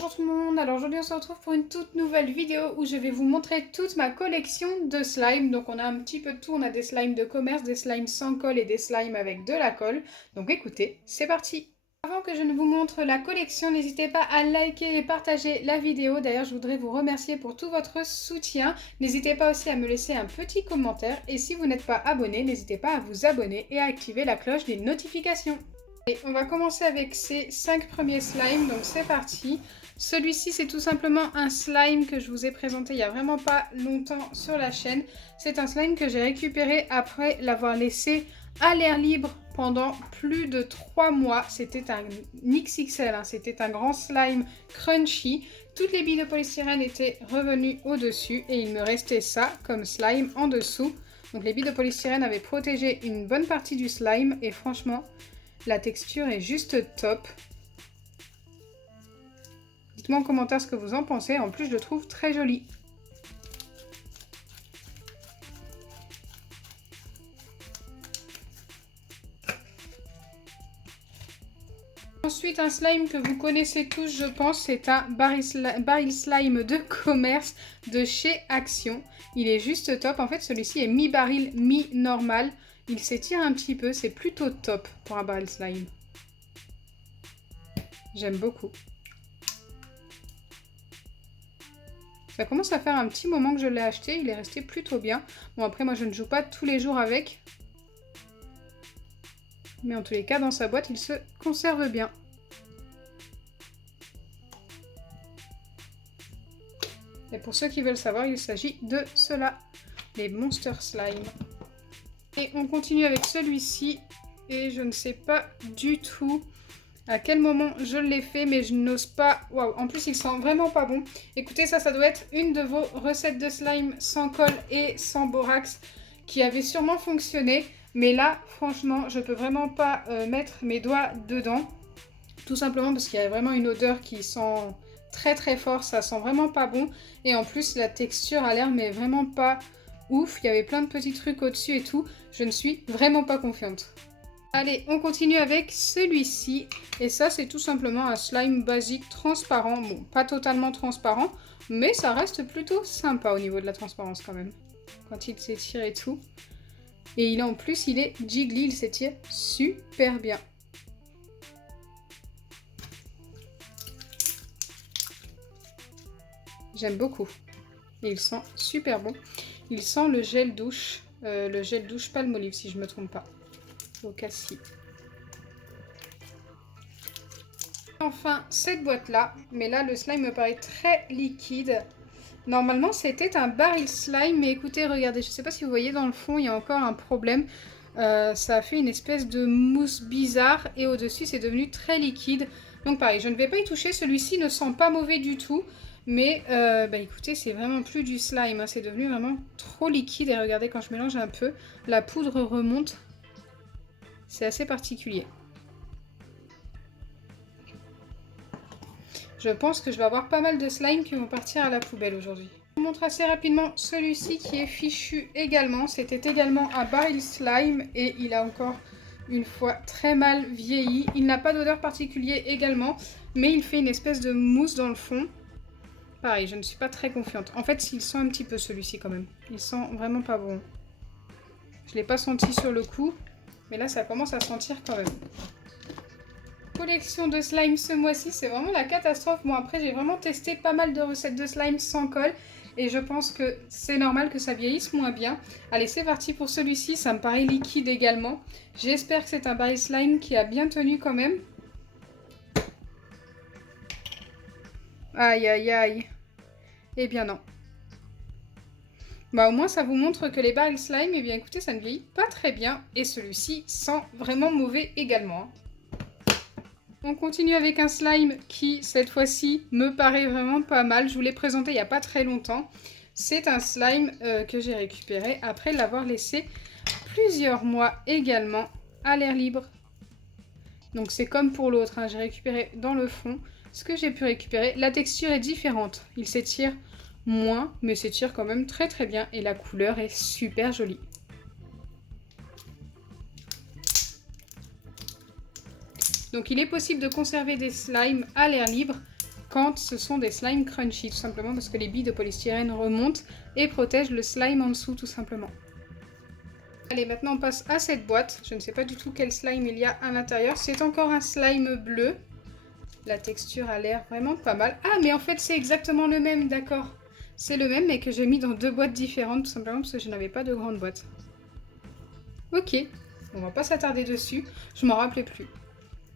Bonjour tout le monde, alors aujourd'hui on se retrouve pour une toute nouvelle vidéo où je vais vous montrer toute ma collection de slime. Donc on a un petit peu de tout, on a des slimes de commerce, des slimes sans colle et des slimes avec de la colle. Donc écoutez, c'est parti! Avant que je ne vous montre la collection, n'hésitez pas à liker et partager la vidéo. D'ailleurs, je voudrais vous remercier pour tout votre soutien. N'hésitez pas aussi à me laisser un petit commentaire. Et si vous n'êtes pas abonné, n'hésitez pas à vous abonner et à activer la cloche des notifications. Et on va commencer avec ces 5 premiers slimes, donc c'est parti. Celui-ci, c'est tout simplement un slime que je vous ai présenté il n'y a vraiment pas longtemps sur la chaîne. C'est un slime que j'ai récupéré après l'avoir laissé à l'air libre pendant plus de 3 mois. C'était un XXL, hein. C'était un grand slime crunchy. Toutes les billes de polystyrène étaient revenues au-dessus et il me restait ça comme slime en dessous. Donc les billes de polystyrène avaient protégé une bonne partie du slime et franchement, la texture est juste top. Dites-moi en commentaire ce que vous en pensez. En plus, je le trouve très joli. Ensuite, un slime que vous connaissez tous, je pense, c'est un baril slime de commerce de chez Action. Il est juste top. En fait, celui-ci est mi-baril, mi-normal. Il s'étire un petit peu. C'est plutôt top pour un baril slime. J'aime beaucoup. Ça commence à faire un petit moment que je l'ai acheté. Il est resté plutôt bien. Bon, après, moi, je ne joue pas tous les jours avec. Mais en tous les cas, dans sa boîte, il se conserve bien. Et pour ceux qui veulent savoir, il s'agit de ceux-là, les Monster Slime. Et on continue avec celui-ci. Et je ne sais pas du tout à quel moment je l'ai fait, mais je n'ose pas. Waouh, en plus, il sent vraiment pas bon. Écoutez, ça doit être une de vos recettes de slime sans colle et sans borax qui avait sûrement fonctionné. Mais là, franchement, je peux vraiment pas mettre mes doigts dedans. Tout simplement parce qu'il y a vraiment une odeur qui sent très très fort. Ça sent vraiment pas bon. Et en plus, la texture a l'air mais vraiment pas ouf. Il y avait plein de petits trucs au-dessus et tout. Je ne suis vraiment pas confiante. Allez, on continue avec celui-ci. Et ça, c'est tout simplement un slime basique transparent. Bon, pas totalement transparent, mais ça reste plutôt sympa au niveau de la transparence quand même. Quand il s'étire et tout. Et en plus, il est jiggly, il s'étire super bien. J'aime beaucoup. Et il sent super bon. Il sent le gel douche Palmolive, si je ne me trompe pas. Au cassis. Enfin, cette boîte-là. Mais là, le slime me paraît très liquide. Normalement, c'était un baril slime, mais écoutez, regardez, je ne sais pas si vous voyez dans le fond, il y a encore un problème. Ça a fait une espèce de mousse bizarre et au-dessus, c'est devenu très liquide. Donc pareil, je ne vais pas y toucher. Celui-ci ne sent pas mauvais du tout. Mais écoutez, c'est vraiment plus du slime, hein. C'est devenu vraiment trop liquide. Et regardez, quand je mélange un peu, la poudre remonte. C'est assez particulier. Je pense que je vais avoir pas mal de slime qui vont partir à la poubelle aujourd'hui. Je vous montre assez rapidement celui-ci qui est fichu également. C'était également un baril slime et il a encore une fois très mal vieilli. Il n'a pas d'odeur particulière également, mais il fait une espèce de mousse dans le fond. Pareil, je ne suis pas très confiante. En fait, il sent un petit peu celui-ci quand même. Il sent vraiment pas bon. Je ne l'ai pas senti sur le coup, mais là ça commence à sentir quand même. Collection de slime ce mois-ci, c'est vraiment la catastrophe. Bon, après, j'ai vraiment testé pas mal de recettes de slime sans colle. Et je pense que c'est normal que ça vieillisse moins bien. Allez, c'est parti pour celui-ci. Ça me paraît liquide également. J'espère que c'est un baril slime qui a bien tenu quand même. Aïe, aïe, aïe. Eh bien non. Bah au moins ça vous montre que les barils slime, eh bien écoutez, ça ne vieillit pas très bien. Et celui-ci sent vraiment mauvais également. On continue avec un slime qui, cette fois-ci, me paraît vraiment pas mal. Je vous l'ai présenté il n'y a pas très longtemps. C'est un slime que j'ai récupéré après l'avoir laissé plusieurs mois également à l'air libre. Donc c'est comme pour l'autre, hein. J'ai récupéré dans le fond ce que j'ai pu récupérer. La texture est différente. Il s'étire moins, mais s'étire quand même très très bien. Et la couleur est super jolie. Donc il est possible de conserver des slimes à l'air libre quand ce sont des slimes crunchy, tout simplement parce que les billes de polystyrène remontent et protègent le slime en dessous, tout simplement. Allez, maintenant on passe à cette boîte. Je ne sais pas du tout quel slime il y a à l'intérieur. C'est encore un slime bleu. La texture a l'air vraiment pas mal. Ah, mais en fait c'est exactement le même, d'accord. C'est le même, mais que j'ai mis dans 2 boîtes différentes, tout simplement parce que je n'avais pas de grande boîte. Ok, on va pas s'attarder dessus. Je m'en rappelais plus.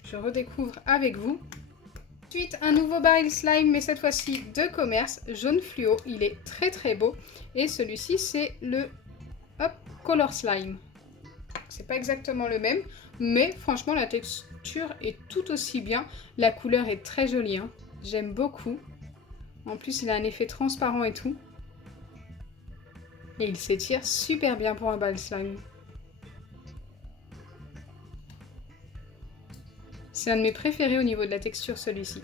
Je redécouvre avec vous. Ensuite, un nouveau baril slime, mais cette fois-ci de commerce, jaune fluo. Il est très très beau. Et celui-ci, c'est le Color Slime. C'est pas exactement le même, mais franchement, la texture est tout aussi bien. La couleur est très jolie, hein. J'aime beaucoup. En plus, il a un effet transparent et tout. Et il s'étire super bien pour un baril slime. C'est un de mes préférés au niveau de la texture, celui-ci.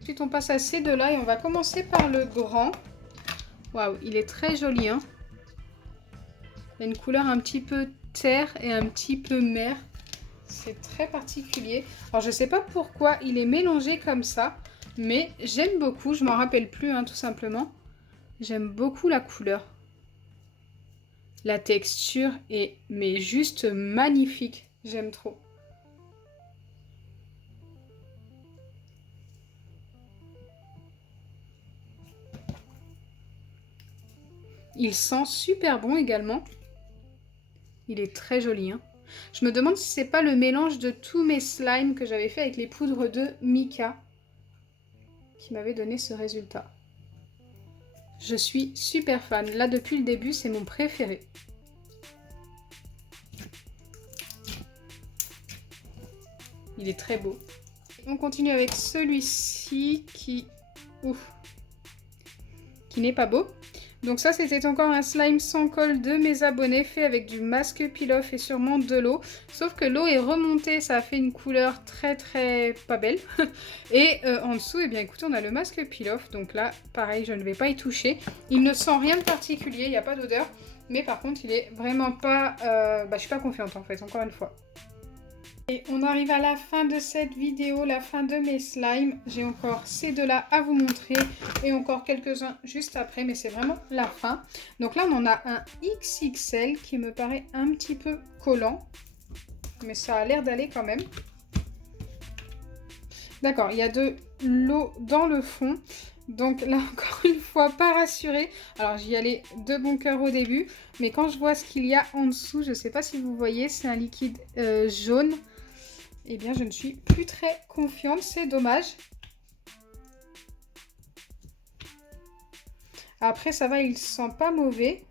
Ensuite, on passe à ces deux-là et on va commencer par le grand. Waouh, il est très joli, hein. Il a une couleur un petit peu terre et un petit peu mer. C'est très particulier. Alors, je ne sais pas pourquoi il est mélangé comme ça, mais j'aime beaucoup. Je m'en rappelle plus, hein, tout simplement. J'aime beaucoup la couleur. La texture est mais juste magnifique. J'aime trop. Il sent super bon également. Il est très joli, hein. Je me demande si c'est pas le mélange de tous mes slimes que j'avais fait avec les poudres de Mika qui m'avait donné ce résultat. Je suis super fan. Là, depuis le début, c'est mon préféré. Il est très beau. On continue avec celui-ci qui n'est pas beau. Donc ça, c'était encore un slime sans colle de mes abonnés, fait avec du masque peel-off et sûrement de l'eau. Sauf que l'eau est remontée, ça a fait une couleur très très pas belle. Et en dessous, eh bien écoutez, on a le masque peel-off. Donc là, pareil, je ne vais pas y toucher. Il ne sent rien de particulier, il n'y a pas d'odeur. Mais par contre, il est vraiment pas... je suis pas confiante en fait, encore une fois. Et on arrive à la fin de cette vidéo, la fin de mes slimes. J'ai encore ces deux-là à vous montrer et encore quelques-uns juste après, mais c'est vraiment la fin. Donc là, on en a un XXL qui me paraît un petit peu collant, mais ça a l'air d'aller quand même. D'accord, il y a de l'eau dans le fond. Donc là, encore une fois, pas rassurée. Alors, j'y allais de bon cœur au début, mais quand je vois ce qu'il y a en dessous, je ne sais pas si vous voyez, c'est un liquide jaune. Eh bien, je ne suis plus très confiante, c'est dommage. Après, ça va, il sent pas mauvais,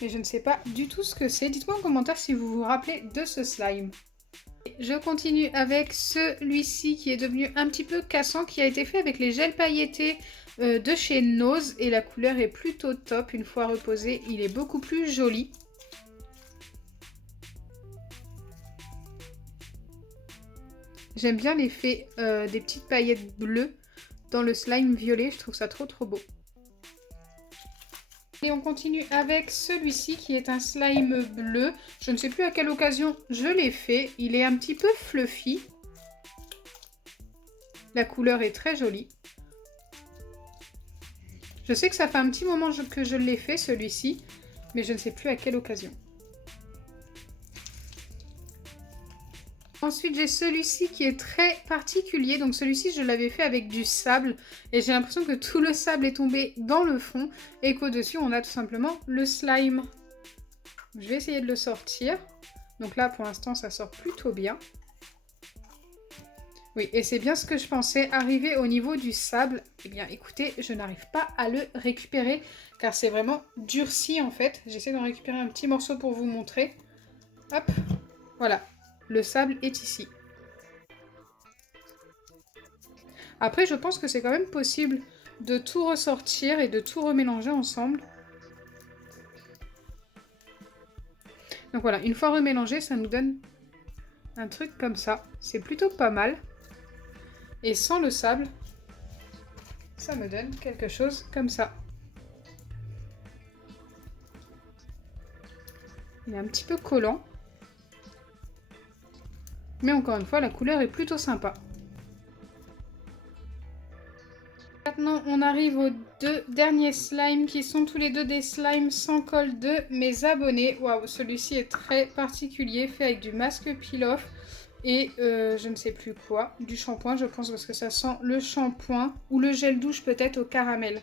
mais je ne sais pas du tout ce que c'est. Dites-moi en commentaire si vous vous rappelez de ce slime. Je continue avec celui-ci qui est devenu un petit peu cassant, qui a été fait avec les gels pailletés de chez Nose. Et la couleur est plutôt top. Une fois reposé, il est beaucoup plus joli. J'aime bien l'effet des petites paillettes bleues dans le slime violet. Je trouve ça trop trop beau. Et on continue avec celui-ci qui est un slime bleu. Je ne sais plus à quelle occasion je l'ai fait. Il est un petit peu fluffy. La couleur est très jolie. Je sais que ça fait un petit moment que je l'ai fait celui-ci, mais je ne sais plus à quelle occasion. Ensuite, j'ai celui-ci qui est très particulier. Donc celui-ci, je l'avais fait avec du sable. Et j'ai l'impression que tout le sable est tombé dans le fond. Et qu'au-dessus, on a tout simplement le slime. Je vais essayer de le sortir. Donc là, pour l'instant, ça sort plutôt bien. Oui, et c'est bien ce que je pensais. Arriver au niveau du sable, eh bien écoutez, je n'arrive pas à le récupérer. Car c'est vraiment durci en fait. J'essaie d'en récupérer un petit morceau pour vous montrer. Hop, voilà. Le sable est ici. Après, je pense que c'est quand même possible de tout ressortir et de tout remélanger ensemble. Donc voilà, une fois remélangé, ça nous donne un truc comme ça. C'est plutôt pas mal. Et sans le sable, ça me donne quelque chose comme ça. Il est un petit peu collant. Mais encore une fois, la couleur est plutôt sympa. Maintenant, on arrive aux deux derniers slimes qui sont tous les deux des slimes sans colle de mes abonnés. Waouh, celui-ci est très particulier, fait avec du masque peel-off et je ne sais plus quoi. Du shampoing, je pense, parce que ça sent le shampoing ou le gel douche peut-être au caramel.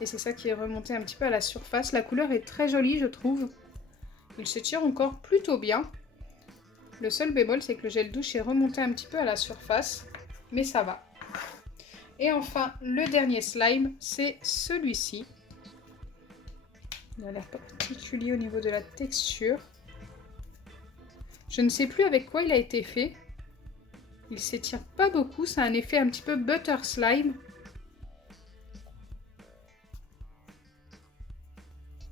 Et c'est ça qui est remonté un petit peu à la surface. La couleur est très jolie, je trouve. Il se tire encore plutôt bien. Le seul bémol, c'est que le gel douche est remonté un petit peu à la surface, mais ça va. Et enfin, le dernier slime, c'est celui-ci. Il a l'air particulier au niveau de la texture. Je ne sais plus avec quoi il a été fait. Il s'étire pas beaucoup, ça a un effet un petit peu butter slime.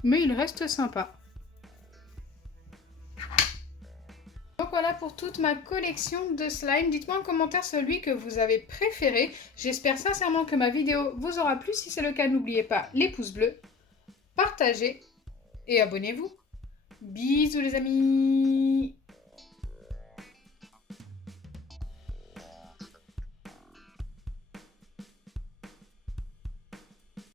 Mais il reste sympa. Donc voilà pour toute ma collection de slime. Dites-moi en commentaire celui que vous avez préféré. J'espère sincèrement que ma vidéo vous aura plu. Si c'est le cas, n'oubliez pas les pouces bleus, partagez et abonnez-vous. Bisous les amis!